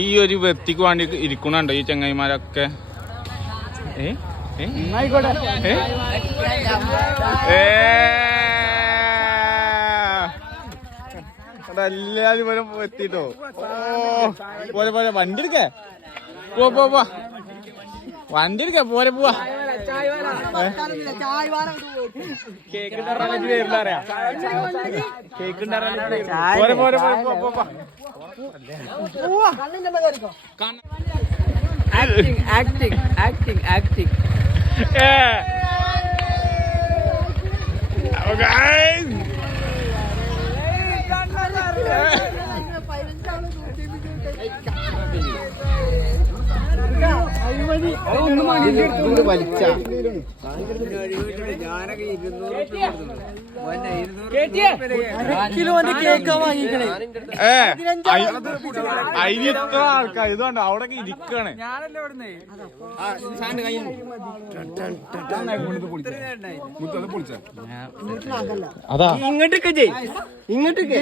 ഈ ഒരു വ്യക്തിക്ക് വേണ്ടി ഇരിക്കണുണ്ടോ ഈ ചങ്ങായിമാരൊക്കെ? എല്ലാരും വരെ എത്തിട്ടോ. പോലെ പോലെ വണ്ടി എടുക്കേ പോവാ വണ്ടി എടുക്ക പോലെ പോവാ. കേക്ക് അറിയാം കേക്ക് പോലെ പോലെ ആക്ടിങ് കിലോന്റെ കേക്കാ വാങ്ങിക്കണേ. അതിനിത്ര ആൾക്കാർ ഇതുകൊണ്ട് അവിടെ ഇരിക്കാണ്. അതാ ഇങ്ങോട്ടൊക്കെ ചെയ് ഇങ്ങോട്ടൊക്കെ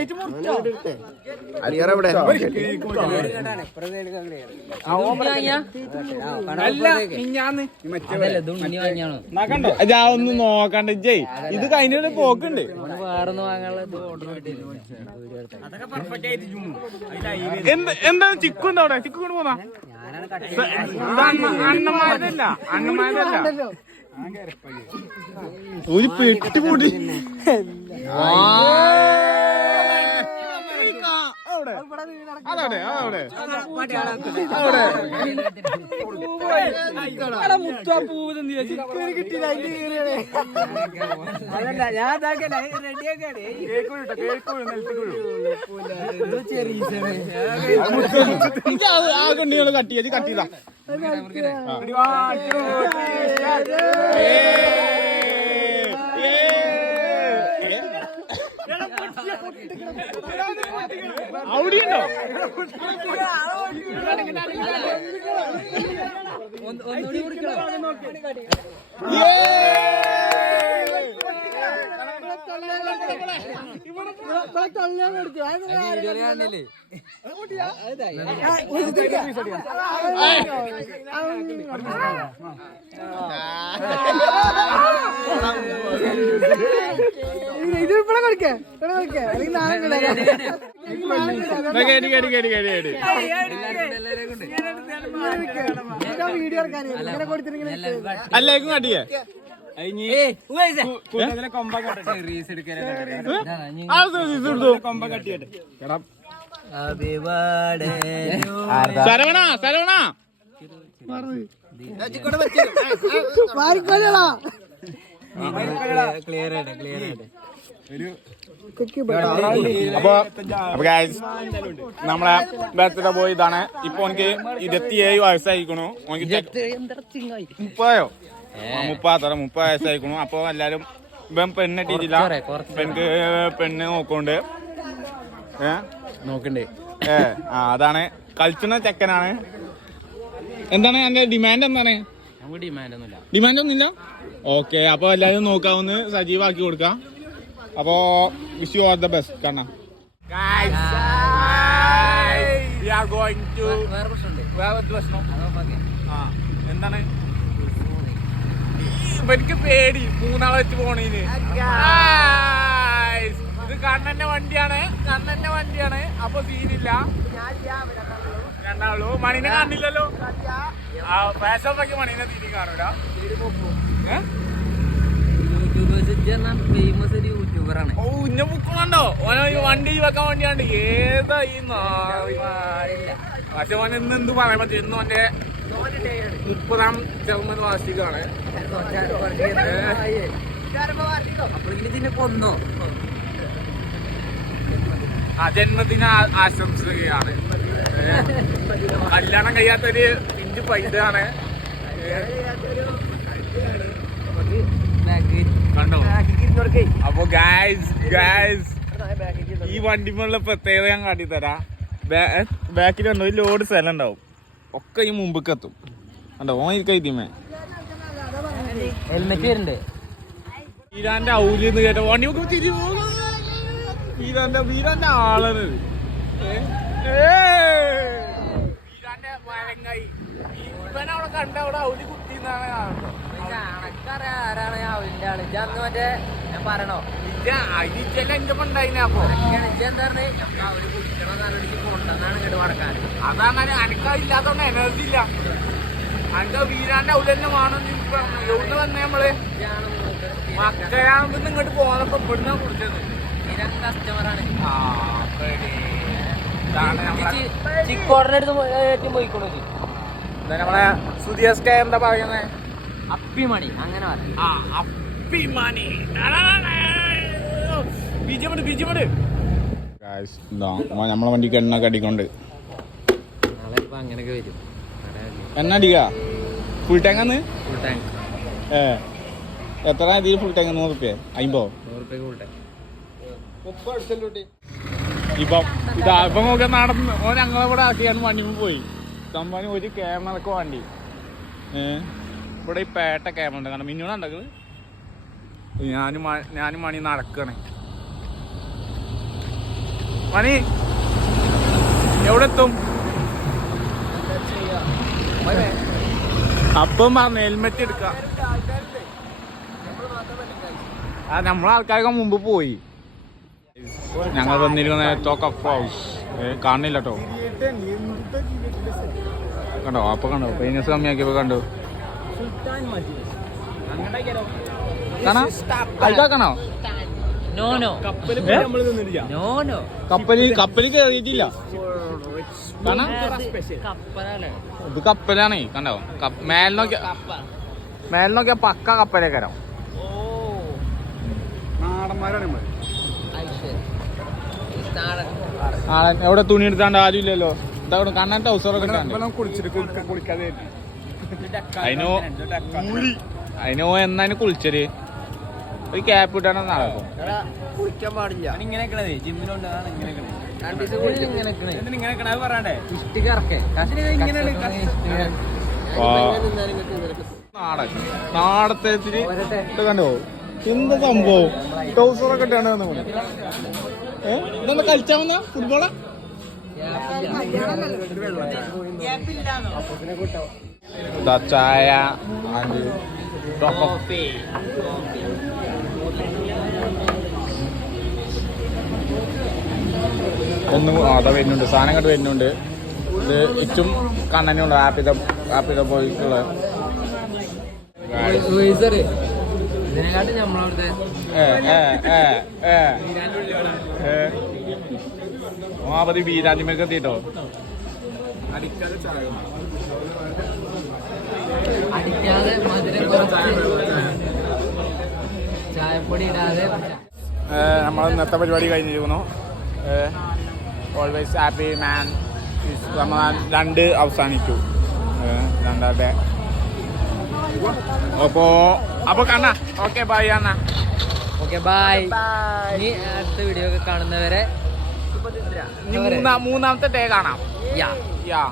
ഒന്ന് നോക്കണ്ട ജയ്. ഇത് കഴിഞ്ഞ പോക്കുണ്ട്. എന്താ ചിക്കുണ്ടോ അവിടെ? ചിക്കു കൊണ്ട് പോന്നാ അണ്ണന്മാരല്ല ഒരു പെട്ടി കൂടി അതവിടെ ആ കണ്ണികള് കട്ടിയതാ. അവിടെയുണ്ടോ? ഇത് ഇവിടെ കളിക്കേ വീഡിയോ അല്ലേക്കും കട്ടിയേ ശരവണ അപ്പൊ നമ്മളെ ബർത്ത്ഡേ ബോയ് ഇതാണ്. ഇപ്പൊ എനിക്ക് 27 വയസ്സായിരിക്കണു. 30 വയസ്സായിരിക്കണു. അപ്പൊ എല്ലാരും ഇപ്പം പെണ്ണെട്ടിട്ടില്ല. പെണ്ണ് നോക്കണ്ട് നോക്കണ്ടേ. അതാണ് കളിച്ചുന്ന ചെക്കനാണ്. എന്താണ് എന്റെ ഡിമാൻഡ്? എന്താണ് ഡിമാൻഡ് ഒന്നുമില്ല. ഓക്കെ, അപ്പൊ എല്ലാരും നോക്കാവുന്ന സജീവാക്കി കൊടുക്കാം. അപ്പോ wish you all the best. കാണാം. എന്താണ് എനിക്ക് പേടി മൂന്നാളെ വെച്ച് പോണേന്. ഇത് കണ്ണന്റെ വണ്ടിയാണ്. അപ്പൊ സീനില്ല. രണ്ടാളൂ മണിനെ കാണില്ലല്ലോ. ഫാഷനൊക്കെ മണിനെ തീരെ കാണൂല. ഓ ഇന്ന ബുക്കുണ്ടോ? ഓനോ വണ്ടി വെക്കാൻ വേണ്ടിയാണ്ട്. ഏതാ ഈ പക്ഷെ ഓൻ ഇന്ന് എന്ത് പറയാൻ പറ്റും? ഇന്ന് ഓന്റെ 30ാം ജന്മവാർഷികമാണ്. ജന്മദിന ആശംസകയാണ്. കല്യാണം കഴിയാത്തൊരു പിഞ്ചു പൈസയാണ്. കണ്ടോ? അപ്പൊ ഗായ്സ് ഈ വണ്ടിമുള്ള പ്രത്യേകത ഞാൻ കാട്ടിത്തരാം. ബാക്കിൽ കണ്ടോ ഒരു ലോഡ് സ്ഥലം ഉണ്ടാവും. ഒക്കെ ഈ മുമ്പൊക്കെ എത്തും. കണ്ടോ ഓൻ ഇരിക്കമേ ഹെൽമെറ്റ് വരുന്നുണ്ട്. വീരാന്റെ ഔലിന്ന് കേട്ടോ വണ്ടി തിരി വീരാന്റെ ആളാണ്. ചങ്ങായി ഇവനവിടെ കണ്ട അവിടെ അവര് കുത്തിന്നാണ് ആരാണ് അവന്റെ ആള് ഇജന്ന് മറ്റേ ഞാൻ പറയണോ എന്റെ ഉണ്ടായിനെ അപ്പൊ എന്താ പറഞ്ഞേ അവര് കുടിക്കണം കൊണ്ടെന്നാണ് ഇങ്ങോട്ട് മടക്കാൻ അതാണ് അനക്കാതില്ലാത്തോണ്ട് എനർജി ഇല്ല അന്റെ വീരാന്റെ അവിടെ തന്നെ വേണം എവിടെ വന്നേ നമ്മള് മക്കളാകുമ്പോ ഇങ്ങോട്ട് പോകാനപ്പോ ഇവിടുന്ന കുടിച്ചത് സ്ഥിരം കസ്റ്റമറാണ് ആ ഇതാണ് ചിക്കോടനടുത്ത് പോയിക്കോളൂ നമ്മളെ സുധിയസ്ക എന്താ പറയുന്നേ അപ്പിമണി അങ്ങനെ പറയാം ആ അപ്പിമാനി നമ്മളെ വണ്ടിക്ക് എണ്ണ കടിക്കൊണ്ട് നാളെ ഇപ്പൊ അങ്ങനെയൊക്കെ വരും എണ്ണ അടിക്ക ഫുൾ ടാങ്ക് ഫുൾ ടാങ്ക് എത്ര ഇതിൽ ഫുൾ ടാങ്ക് 100 റുപ്യ 50 100 ഫുൾ ടാങ്ക് ഇപ്പൊ ഇപ്പൊ നോക്കാൻ നടന്ന് ഓൻ ഞങ്ങളെ ഇവിടെ ആക്കിയാണ് വണ്ടിമ പോയി കമ്പനി ഒരു ക്യാമറക്ക് വണ്ടി ഇവിടെ ഈ പേട്ട ക്യാമറ ഉണ്ട് കാരണം മിന്നോട് ഉണ്ടാക്കുന്നത് ഞാനും മണി നടക്കണേ മണി എവിടെ എത്തും അപ്പം പറഞ്ഞ ഹെൽമെറ്റ് എടുക്ക ആ നമ്മളെ ആൾക്കാരൊക്കെ മുമ്പ് പോയി ഞങ്ങൾ വന്നിരിക്കുന്ന തോക്കഫ് ഹൗസ് കാണില്ല കേട്ടോ കണ്ടോ അപ്പൊ കണ്ടോ പെയിനസ് കമ്മിയാക്കിയപ്പോ കണ്ടോ കാണാ നോ നോ കപ്പല് കേറിയിട്ടില്ല കാണാ കപ്പലാണ് ഇത് കപ്പലാണ് കണ്ടോ മേൽ നോക്കിയാ പക്ക കപ്പലേക്കരം എവിടെ തുണി എടുത്താണ്ട് ആരും ഇല്ലല്ലോ ഇതാ കണ്ണൻ ടൗസറൊക്കെ അതിനോ എന്നാ കുളിച്ചര് ഒരു ക്യാപ്പ് ഇട്ടാണ് നടക്കും കുളിക്കാൻ പാടില്ല നാടത്തെ കണ്ടോ എന്താ സംഭവം ടൗസറൊക്കെ ഇട്ടാണ് ഇതെന്താ കളിച്ചാവുന്ന ഫുട്ബോളാ ചായ ഒന്ന് അതാ വരുന്നുണ്ട് സാധനം കണ്ട് വരുന്നുണ്ട് ഇത് ഇച്ചും കണ്ണനുണ്ട് ആപ്പിത പോയിട്ടുള്ള മാപതി വീരാഞ്ജമൊക്കെ എത്തിട്ടോ അടിക്കാതെ ചായപ്പൊടി ഇടാതെ നമ്മൾ ഇന്നത്തെ പരിപാടി കഴിഞ്ഞിരിക്കുന്നു ഓൾവേസ് ഹാപ്പി മാൻ രണ്ട് അവസാനിച്ചു രണ്ടാമത്തെ അപ്പൊ കണ്ണ ഓക്കെ ബൈ അണ്ണ ഓക്കെ ബൈ ഇനി അടുത്ത വീഡിയോ ഒക്കെ കാണുന്നവരെ മൂന്നാമത്തെ ഡേ കാണാം യാ യാ